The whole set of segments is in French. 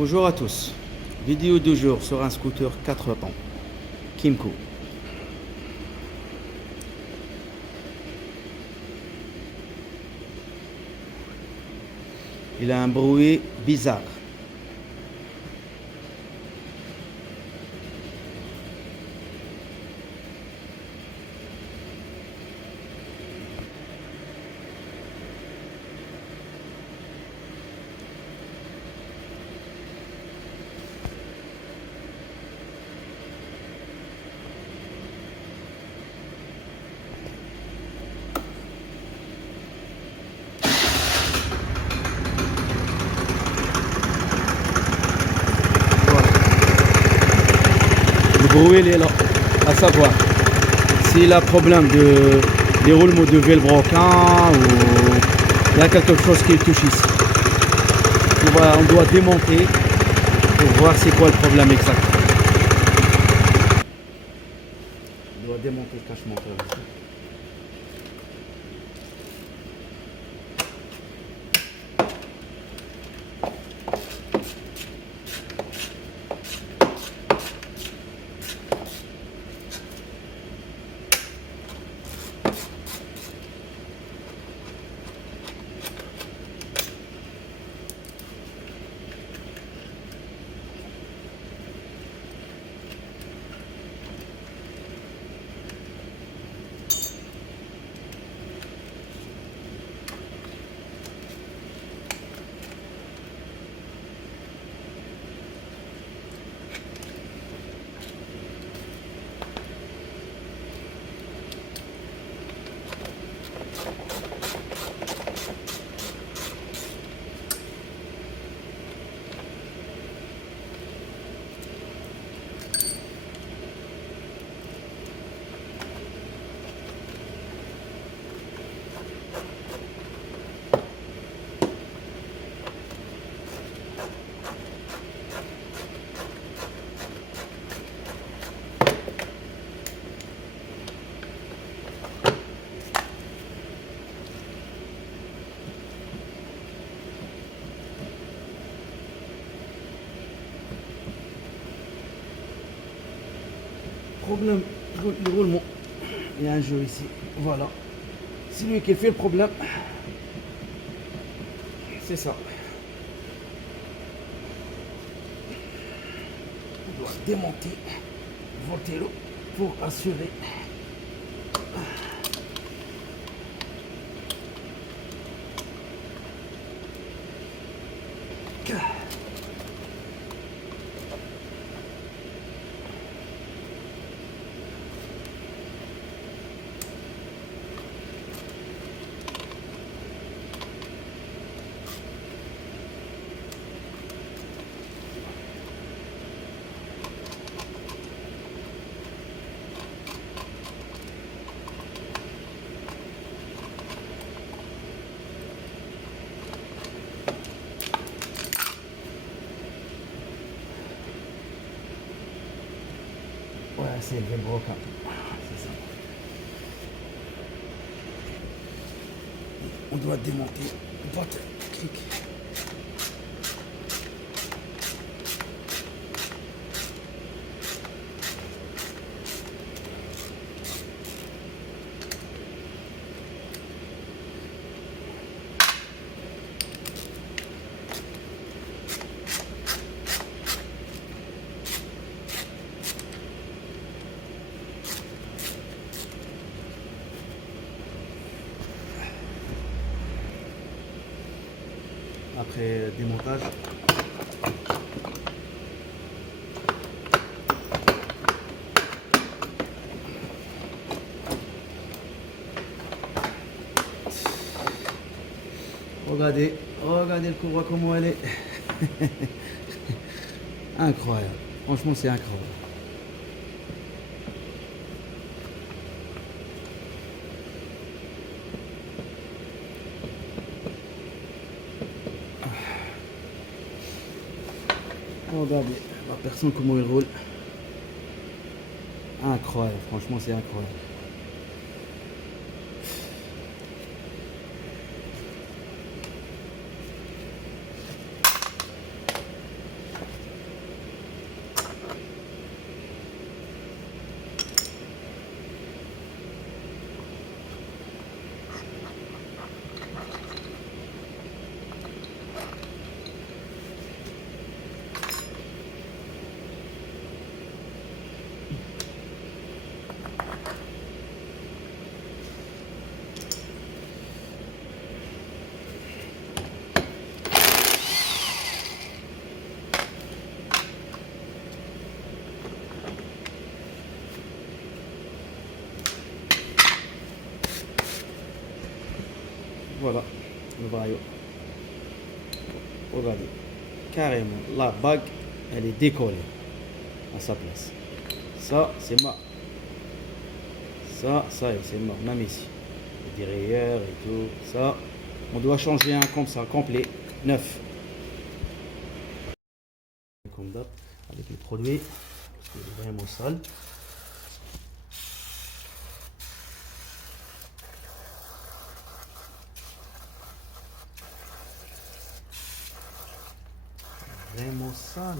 Bonjour à tous. Vidéo du jour sur un scooter 4 temps. Kymco. Il a un bruit bizarre. Le bruit il est là, à savoir s'il a problème de déroulement de velbroquin ou il y a quelque chose qui touche ici. On doit démonter pour voir c'est quoi le problème exact. On doit démonter le cache-moteur. Problème, le roulement. Il y a un jeu ici. Voilà. C'est lui qui fait le problème. C'est ça. On doit démonter Voltelo pour assurer. Ouais, c'est le velbroquin. C'est ça. On doit démonter une boîte clic. Après démontage, regardez le courroie comment elle est. Incroyable, franchement c'est incroyable. Regardez la personne comment il roule. Incroyable, franchement c'est incroyable. voilà, le braillot. Regardez, carrément, la bague, elle est décollée à sa place. Ça, c'est mort. Ça y est, c'est mort, même ici. Il y a des rayures et tout. Ça, on doit changer un comme ça, complet, neuf. Comme d'hab, avec les produits, il est vraiment sale. Vraiment sale.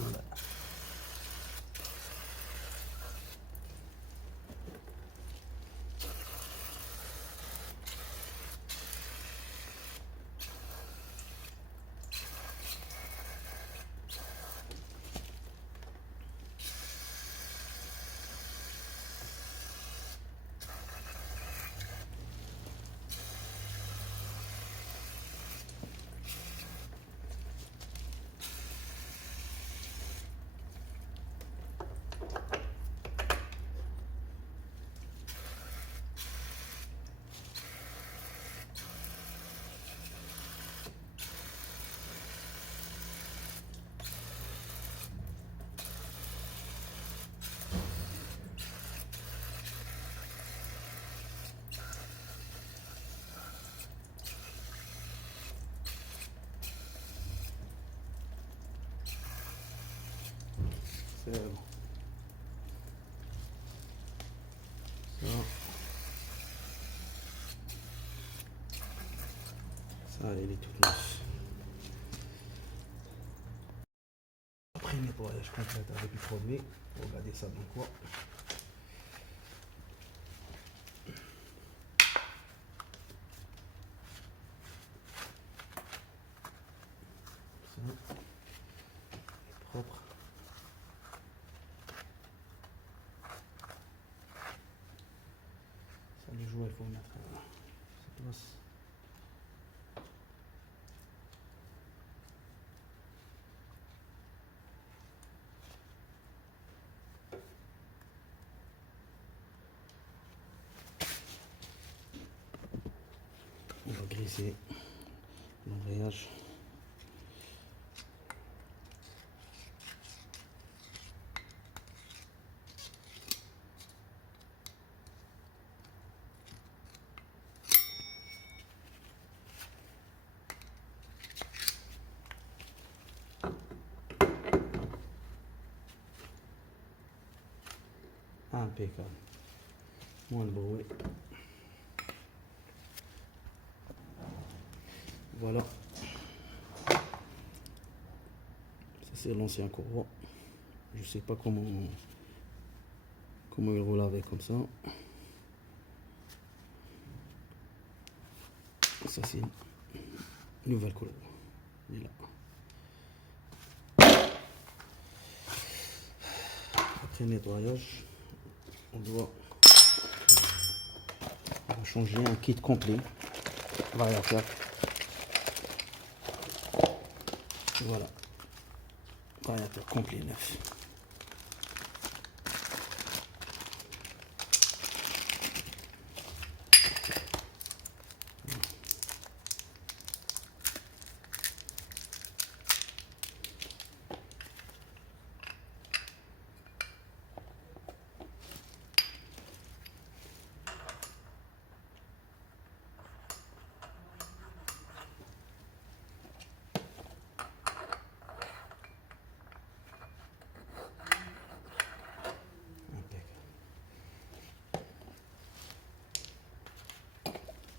C'est bon. Ça, elle est toute neuve. Après nettoyage complet avec le produit, regardez ça bien quoi. Ça, est propre. Ça, les jouets, il faut mettre à sa place. On va grisser l'embrayage. Impeccable. Moins de bruit. Voilà. Ça c'est l'ancien courroie. Je sais pas comment il roule avec comme ça. Ça c'est une nouvelle couleur. Il est là. Après nettoyage, on va changer un kit complet. Variateur. Voilà. Variateur complet neuf.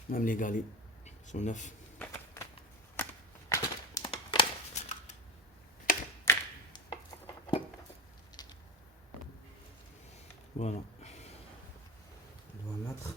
Même les galets sont neufs. Voilà. On va mettre.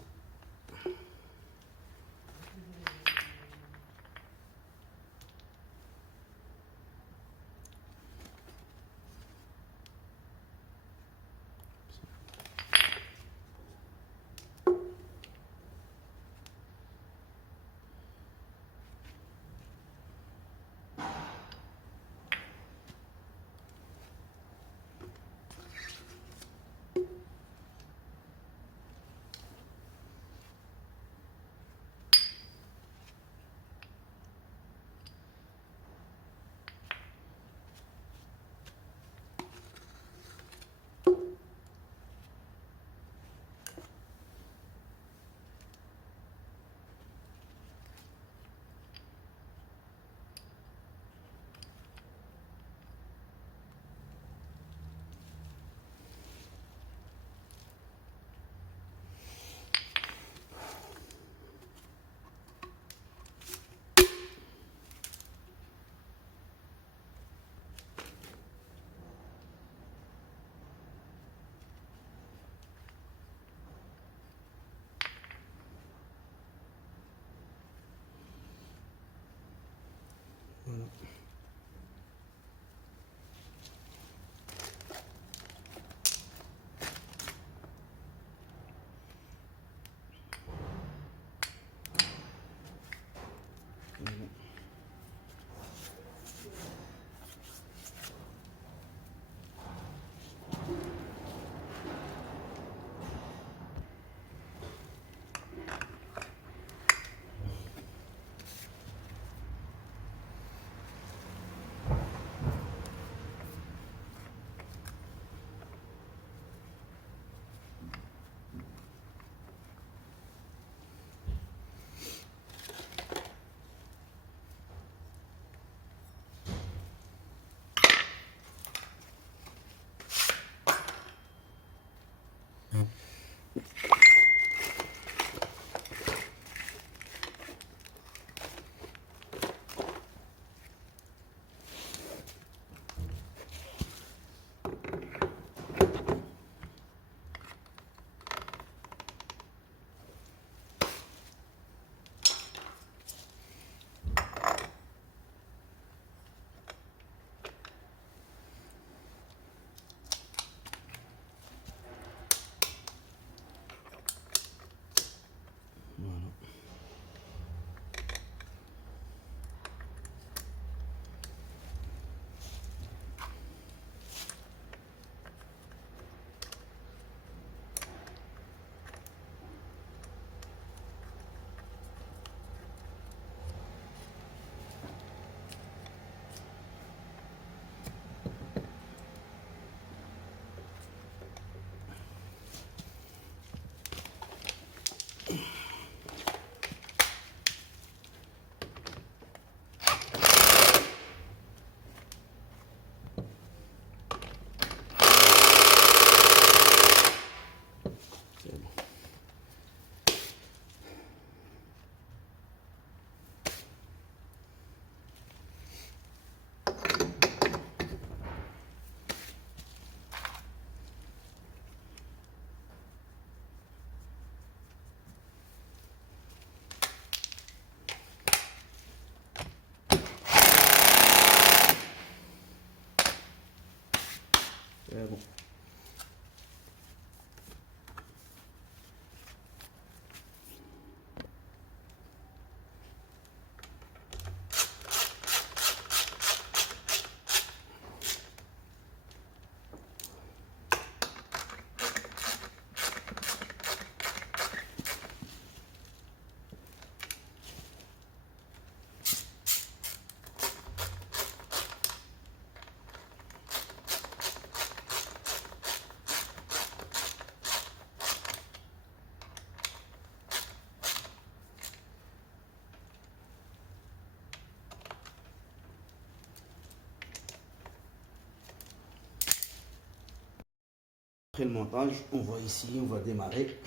Après le montage, on voit ici, on va démarrer.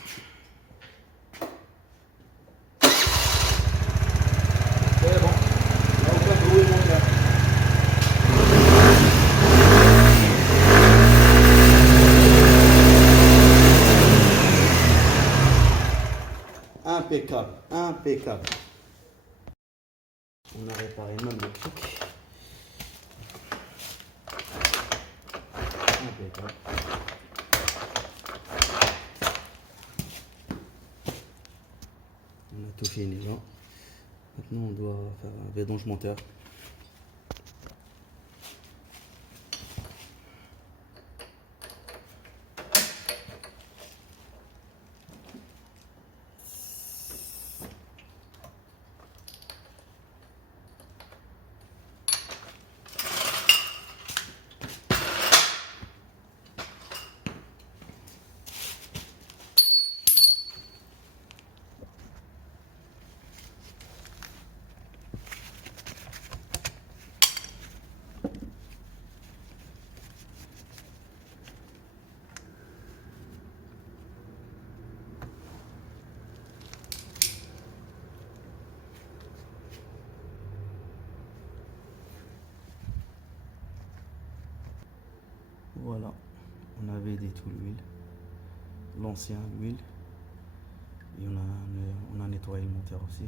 C'est bon, là on va rouler le moteur. Impeccable, impeccable. On a réparé même le truc. Impeccable. On a tout fini là. Maintenant on doit faire un vidange moteur. Voilà, on avait vidé tout l'huile, l'ancien huile, et on a nettoyé le moteur aussi.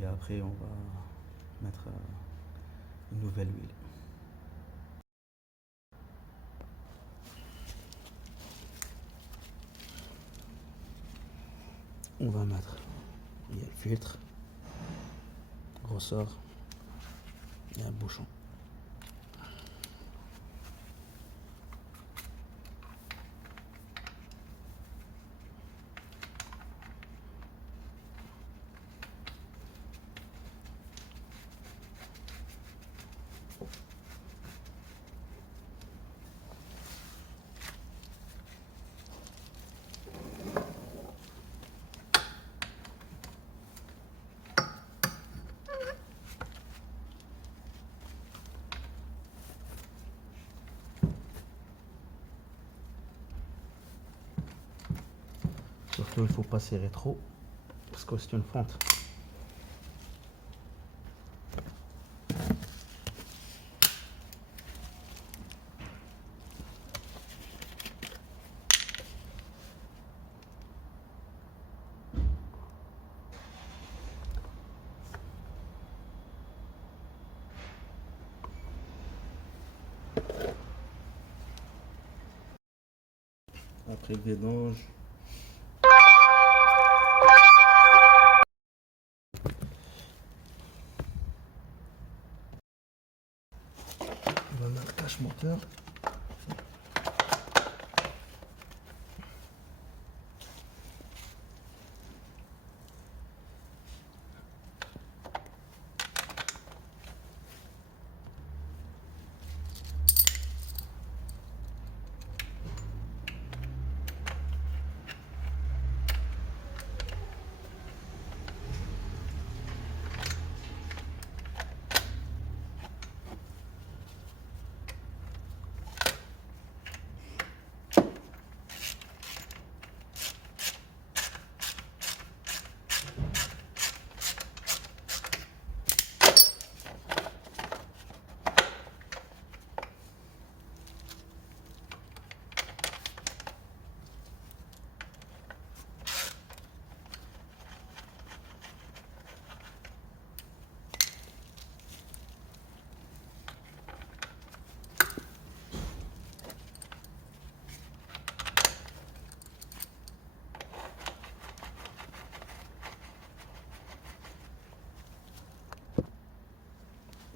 Et après on va mettre une nouvelle huile. On va mettre, il y a le filtre, ressort et un bouchon. Surtout, il ne faut pas serrer trop, parce que c'est une fente. Après le vidange, on va mettre cache-moteur.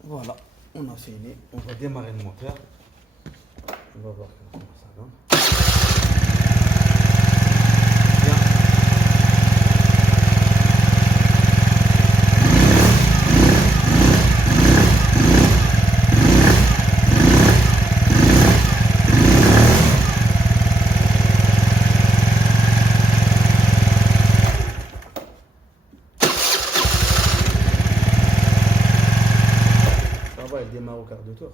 Voilà, on a fini. On va démarrer le moteur. On va voir comment ça donne. Ça va, il démarre au quart de tour.